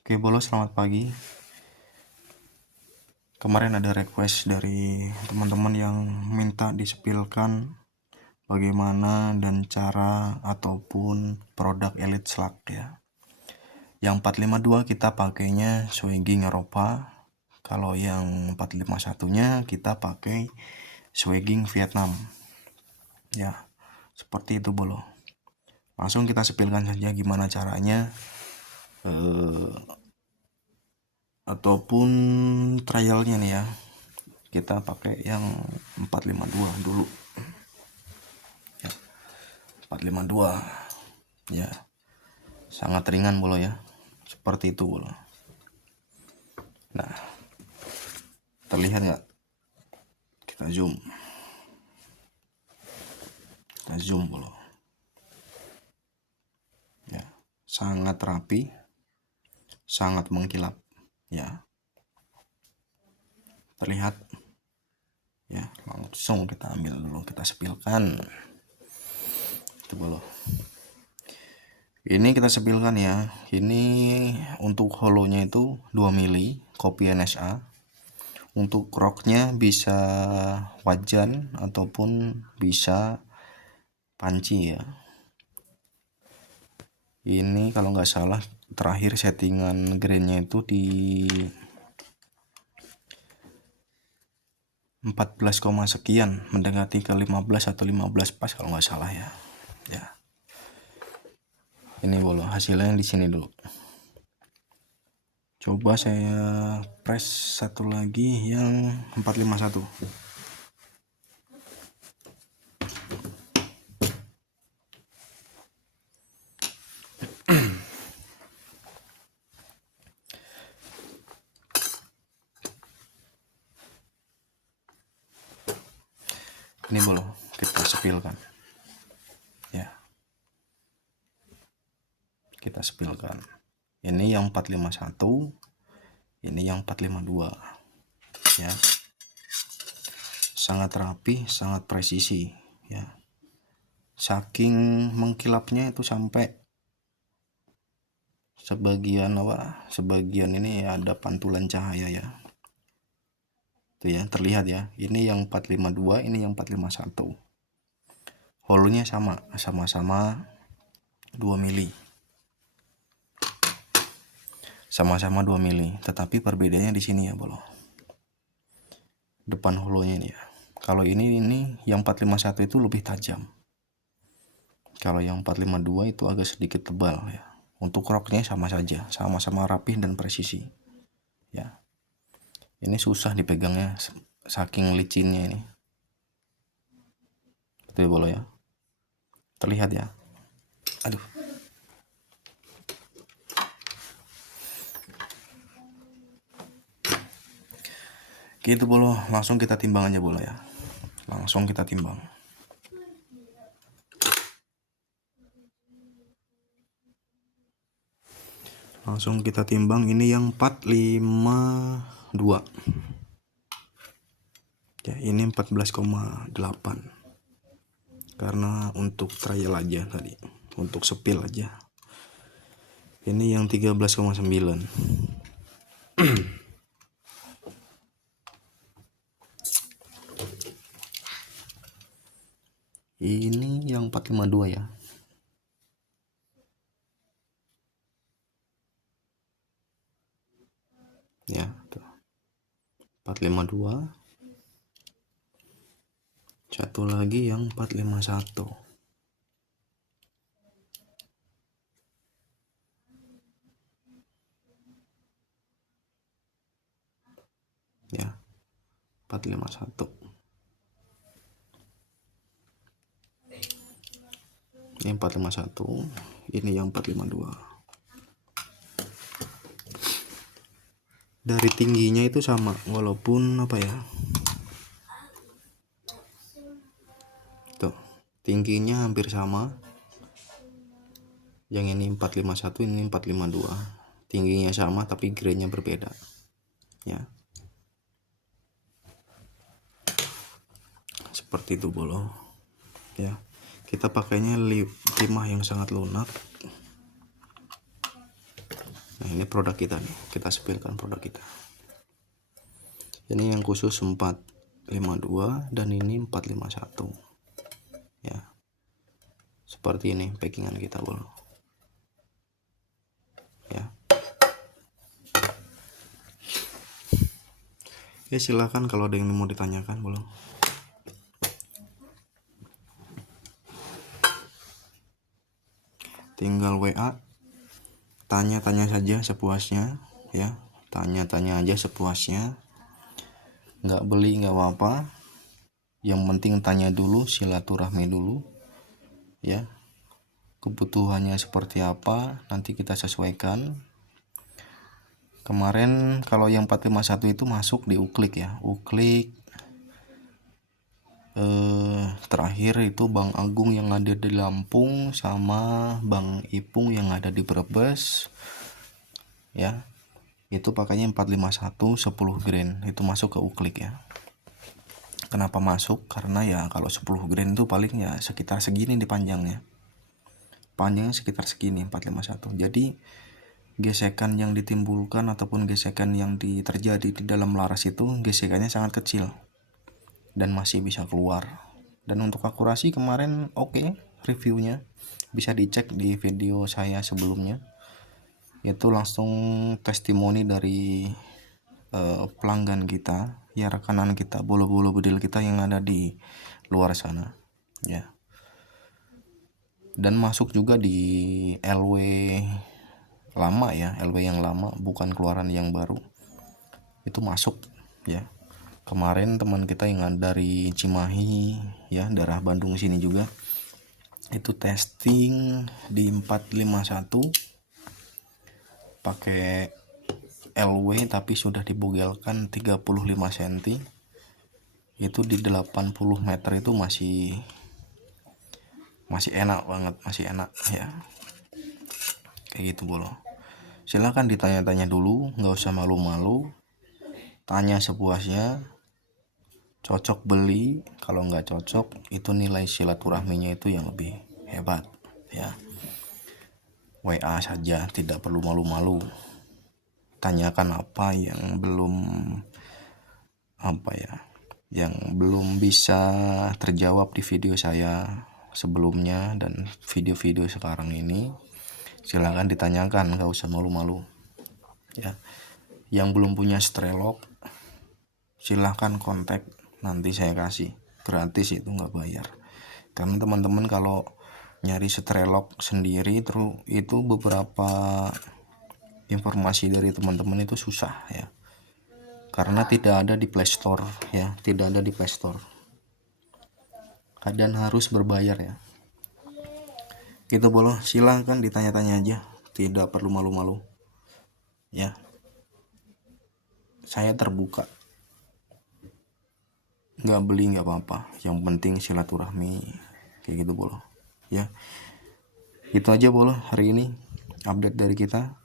Oke, Bolo, selamat pagi. Kemarin ada request dari teman-teman yang minta disepilkan bagaimana dan cara ataupun produk Elite Slug ya. Yang 452 kita pakainya Swagging Eropa. Kalau yang 451-nya kita pakai Swagging Vietnam. Ya, seperti itu, Bolo. Langsung kita sepilkan saja gimana caranya. Ataupun trialnya nih ya, kita pakai yang 452 dulu ya. 452 ya, sangat ringan, Bolo ya, seperti itu, Bolo. Nah, terlihat nggak? Kita zoom, Bolo ya, sangat rapi, sangat mengkilap ya, terlihat ya. Langsung kita ambil dulu, kita sepilkan itu, Bolo. Ini kita sepilkan ya. Ini untuk holonya itu 2 mili kopi NSA. Untuk roknya bisa wajan ataupun bisa panci ya. Ini kalau nggak salah terakhir settingan grainnya itu di 14, sekian, mendekati ke 15 atau 15 pas kalau nggak salah ya. Ya. Ini, Bolo, hasilnya di sini dulu. Coba saya press satu lagi yang 451. Ini, Bolo, kita sepilkan ya. Kita sepilkan. Ini yang 451, ini yang 452 ya. Sangat rapi, sangat presisi ya. Saking mengkilapnya itu sampai sebagian ini ada pantulan cahaya ya. Itu ya, terlihat ya. Ini yang 452, ini yang 451. Hole-nya sama-sama 2 mili. Sama-sama 2 mili, tetapi perbedaannya di sini ya, Bolo. Depan holonya ini ya. Kalau ini yang 451 itu lebih tajam. Kalau yang 452 itu agak sedikit tebal ya. Untuk roknya sama saja, sama-sama rapih dan presisi ya. Ini susah dipegangnya saking licinnya ini. Itu ya, Bolo ya. Terlihat ya. Aduh. Gitu, Bolo, langsung kita timbang aja, Bolo ya. Langsung kita timbang. Langsung kita timbang. Ini yang 452 ya, ini 14,8 karena untuk trial aja tadi, untuk sepil aja. Ini yang 13,9. Ini yang 452 ya. Ya, tuh. 452. Satu lagi yang 451. Ya. 451. Ini 451, ini yang 452. Dari tingginya itu sama, walaupun apa ya, tuh, tingginya hampir sama. Yang ini 451, ini 452. Tingginya sama tapi grainnya berbeda ya. Seperti itu, Bolo ya. Kita pakainya timah yang sangat lunak. Nah, ini produk kita nih, kita spillkan produk kita. Ini yang khusus 452 dan ini 451 ya. Seperti ini packingan kita bro ya. Ya silahkan kalau ada yang mau ditanyakan bro. Tinggal WA, tanya-tanya saja sepuasnya ya, tanya-tanya aja sepuasnya, nggak beli nggak apa-apa, yang penting tanya dulu, silaturahmi dulu ya, kebutuhannya seperti apa nanti kita sesuaikan. Kemarin kalau yang 451 itu masuk di Uklik ya, Uklik. Terakhir itu Bang Agung yang ada di Lampung sama Bang Ipung yang ada di Brebes ya, itu pakainya 451 10 grain, itu masuk ke Uklik ya. Kenapa masuk? Karena ya kalau 10 grain itu paling ya sekitar segini di panjangnya sekitar segini 451. Jadi gesekan yang ditimbulkan ataupun gesekan yang terjadi di dalam laras itu gesekannya sangat kecil dan masih bisa keluar. Dan untuk akurasi kemarin oke, reviewnya bisa dicek di video saya sebelumnya, itu langsung testimoni dari pelanggan kita ya, rekanan kita, bolo-bolo bedil kita yang ada di luar sana ya. Dan masuk juga di LW lama ya, LW yang lama, bukan keluaran yang baru, itu masuk ya. Kemarin teman kita yang dari Cimahi ya, daerah Bandung sini juga, itu testing di 451 pakai LW tapi sudah dibogelkan 35 cm, itu di 80 meter itu masih enak banget, masih enak ya, kayak gitu bro. Silahkan ditanya-tanya dulu, nggak usah malu-malu, tanya sepuasnya, cocok beli, kalau nggak cocok itu nilai silaturahminya itu yang lebih hebat ya. WA saja, tidak perlu malu-malu, tanyakan apa yang belum bisa terjawab di video saya sebelumnya dan video-video sekarang ini, silahkan ditanyakan, nggak usah malu-malu ya. Yang belum punya Strelok silahkan kontak, nanti saya kasih gratis, itu nggak bayar. Karena teman-teman kalau nyari Strelok sendiri terus itu beberapa informasi dari teman-teman itu susah ya, karena tidak ada di Play Store ya, tidak ada di Play Store, dan harus berbayar ya. Gitu boleh, silahkan ditanya-tanya aja, tidak perlu malu-malu ya, saya terbuka. Nggak beli nggak apa-apa, yang penting silaturahmi, kayak gitu bolo ya. Itu aja bolo hari ini update dari kita.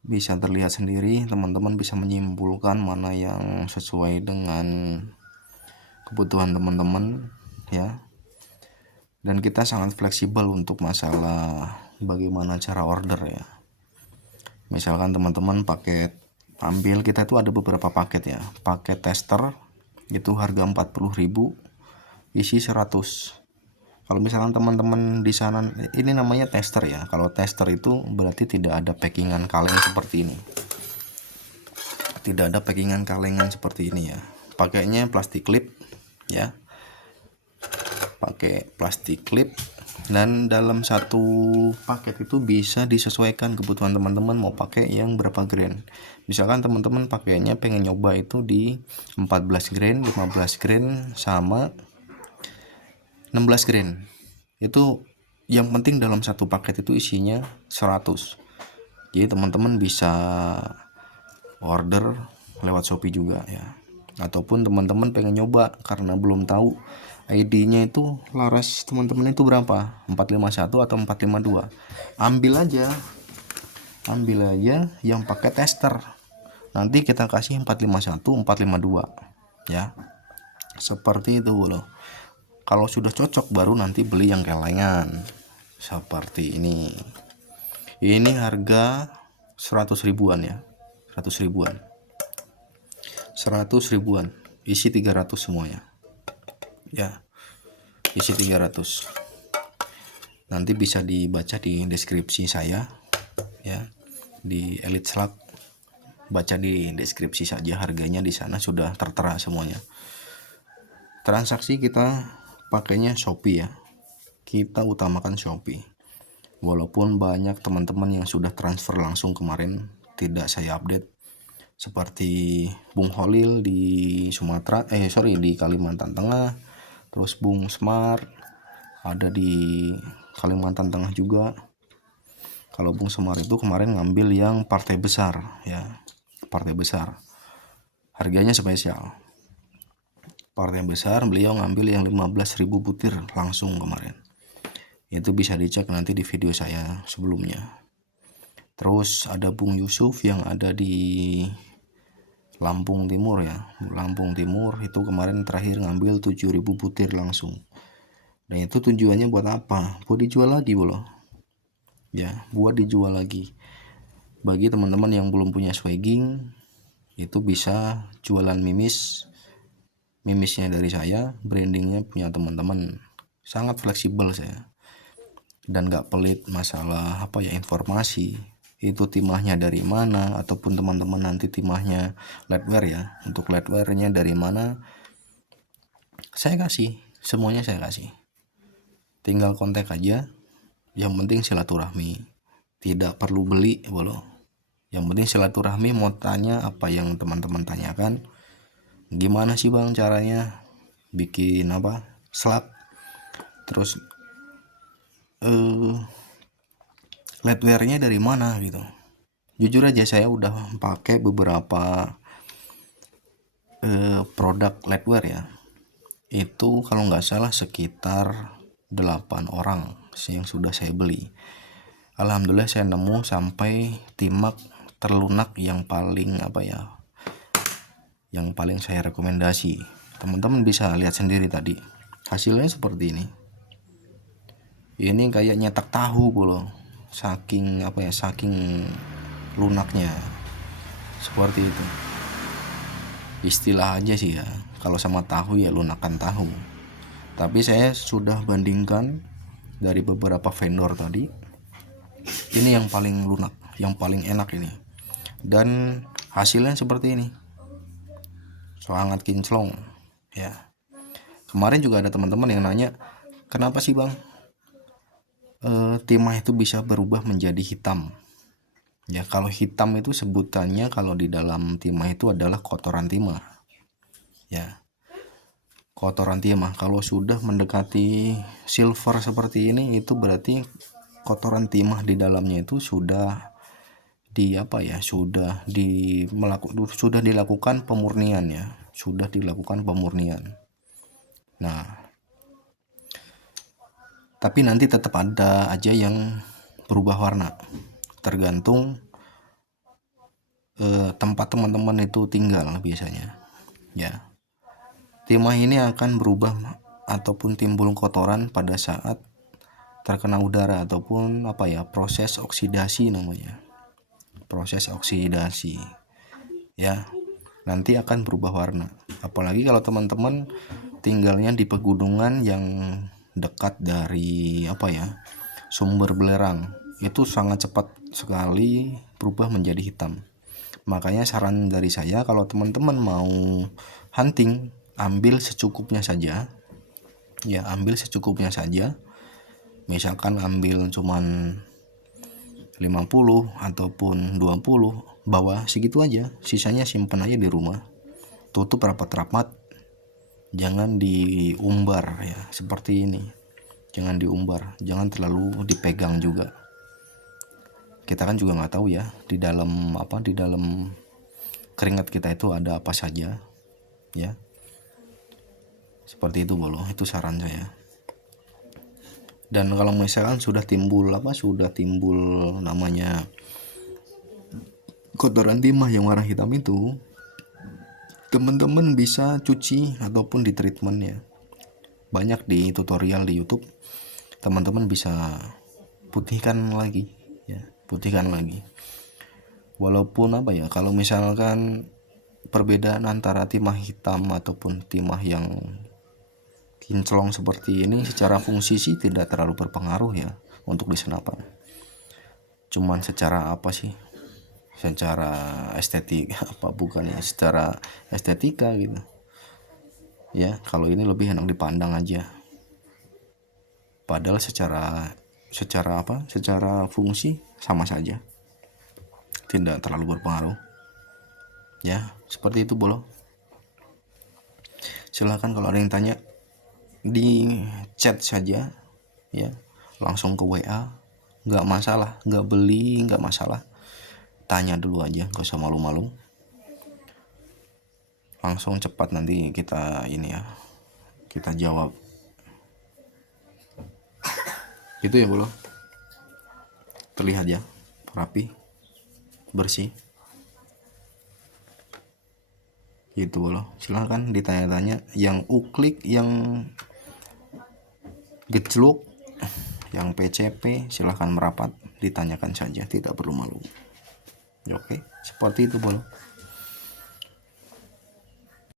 Bisa terlihat sendiri, teman-teman bisa menyimpulkan mana yang sesuai dengan kebutuhan teman-teman ya. Dan kita sangat fleksibel untuk masalah bagaimana cara order ya. Misalkan teman-teman paket ambil, kita itu ada beberapa paket ya. Paket tester itu harga 40.000, isi 100. Kalau misalkan teman-teman di sana, ini namanya tester ya. Kalau tester itu berarti tidak ada packingan kaleng seperti ini. Tidak ada packingan kalengan seperti ini ya. Pakainya plastik clip ya. Pakai plastik clip, dan dalam satu paket itu bisa disesuaikan kebutuhan teman-teman mau pakai yang berapa grain. Misalkan teman-teman pakainya pengen nyoba itu di 14 grain, 15 grain sama 16 grain. Itu yang penting dalam satu paket itu isinya 100. Jadi teman-teman bisa order lewat Shopee juga ya. Ataupun teman-teman pengen nyoba karena belum tahu ID-nya itu laras teman-teman itu berapa, 451 atau 452, ambil aja yang pakai tester, nanti kita kasih 451 452 ya, seperti itu loh. Kalau sudah cocok baru nanti beli yang kelengan seperti ini. Ini harga 100 ribuan ya, 100 ribuan, 100 ribuan, isi 300 semuanya ya, isi 300. Nanti bisa dibaca di deskripsi saya ya, di Elite Slug, baca di deskripsi saja, harganya di sana sudah tertera semuanya. Transaksi kita pakainya Shopee ya, kita utamakan Shopee. Walaupun banyak teman-teman yang sudah transfer langsung kemarin, tidak saya update, seperti Bung Holil di di Kalimantan Tengah, terus Bung Smart ada di Kalimantan Tengah juga. Kalau Bung Smart itu kemarin ngambil yang partai besar ya, partai besar, harganya spesial. Partai besar beliau ngambil yang 15.000 butir langsung kemarin. Itu bisa dicek nanti di video saya sebelumnya. Terus ada Bung Yusuf yang ada di Lampung Timur ya, Lampung Timur itu kemarin terakhir ngambil 7.000 butir langsung. Dan itu tujuannya buat apa? Buat dijual lagi bolo ya, buat dijual lagi. Bagi teman-teman yang belum punya swagging, itu bisa jualan mimisnya dari saya, brandingnya punya teman-teman, sangat fleksibel saya, dan gak pelit masalah informasi itu timahnya dari mana, ataupun teman-teman nanti timahnya leadwear ya, untuk leadwearnya dari mana saya kasih, semuanya saya kasih, tinggal kontak aja. Yang penting silaturahmi, tidak perlu beli bolo, yang penting silaturahmi. Mau tanya apa yang teman-teman tanyakan, gimana sih bang caranya bikin slug, terus leadwearnya dari mana gitu. Jujur aja saya udah pakai beberapa produk leadwear ya, itu kalau nggak salah sekitar 8 orang yang sudah saya beli. Alhamdulillah saya nemu sampai timak terlunak yang paling yang paling saya rekomendasi. Teman-teman bisa lihat sendiri tadi hasilnya seperti ini. Ini kayak nyetak tahu bolo, saking saking lunaknya, seperti itu. Istilah aja sih ya, kalau sama tahu ya lunakan tahu. Tapi saya sudah bandingkan dari beberapa vendor tadi, ini yang paling lunak, yang paling enak ini, dan hasilnya seperti ini, sangat kinclong ya. Kemarin juga ada teman-teman yang nanya, kenapa sih bang timah itu bisa berubah menjadi hitam ya. Kalau hitam itu sebutannya kalau di dalam timah itu adalah kotoran timah ya, kotoran timah. Kalau sudah mendekati silver seperti ini, itu berarti kotoran timah di dalamnya itu sudah sudah dilakukan pemurnian ya, sudah dilakukan pemurnian. Nah, tapi nanti tetap ada aja yang berubah warna, tergantung tempat teman-teman itu tinggal biasanya ya. Timah ini akan berubah ataupun timbul kotoran pada saat terkena udara ataupun proses oksidasi namanya, proses oksidasi ya, nanti akan berubah warna. Apalagi kalau teman-teman tinggalnya di pegunungan yang dekat dari sumber belerang, itu sangat cepat sekali berubah menjadi hitam. Makanya saran dari saya, kalau teman-teman mau hunting, ambil secukupnya saja ya, ambil secukupnya saja. Misalkan ambil cuman 50 ataupun 20, bawa segitu aja, sisanya simpan aja di rumah, tutup rapat-rapat, jangan diumbar ya, seperti ini, jangan diumbar, jangan terlalu dipegang juga. Kita kan juga nggak tahu ya di dalam keringat kita itu ada apa saja ya, seperti itu bolo, itu saran saya. Dan kalau misalkan sudah timbul namanya kotoran timah yang warna hitam itu, teman-teman bisa cuci ataupun di treatment ya. Banyak di tutorial di YouTube, teman-teman bisa putihkan lagi ya, putihkan lagi. Walaupun apa ya, kalau misalkan perbedaan antara timah hitam ataupun timah yang kinclong seperti ini secara fungsi sih tidak terlalu berpengaruh ya untuk di senapan. Cuman secara apa sih, secara estetik apa bukan ya, secara estetika gitu ya, kalau ini lebih enak dipandang aja. Padahal secara fungsi sama saja, tidak terlalu berpengaruh ya. Seperti itu Bolo. Silahkan kalau ada yang tanya di chat saja ya, langsung ke WA, nggak masalah, nggak beli nggak masalah, tanya dulu aja, nggak usah malu-malu, langsung cepat nanti kita ini ya, kita jawab gitu ya Bolo. Terlihat ya rapi, bersih gitu Bolo. Silahkan ditanya-tanya, yang uklik, yang gejluk, yang PCP silahkan merapat, ditanyakan saja, tidak perlu malu. Oke, seperti itu Bolo.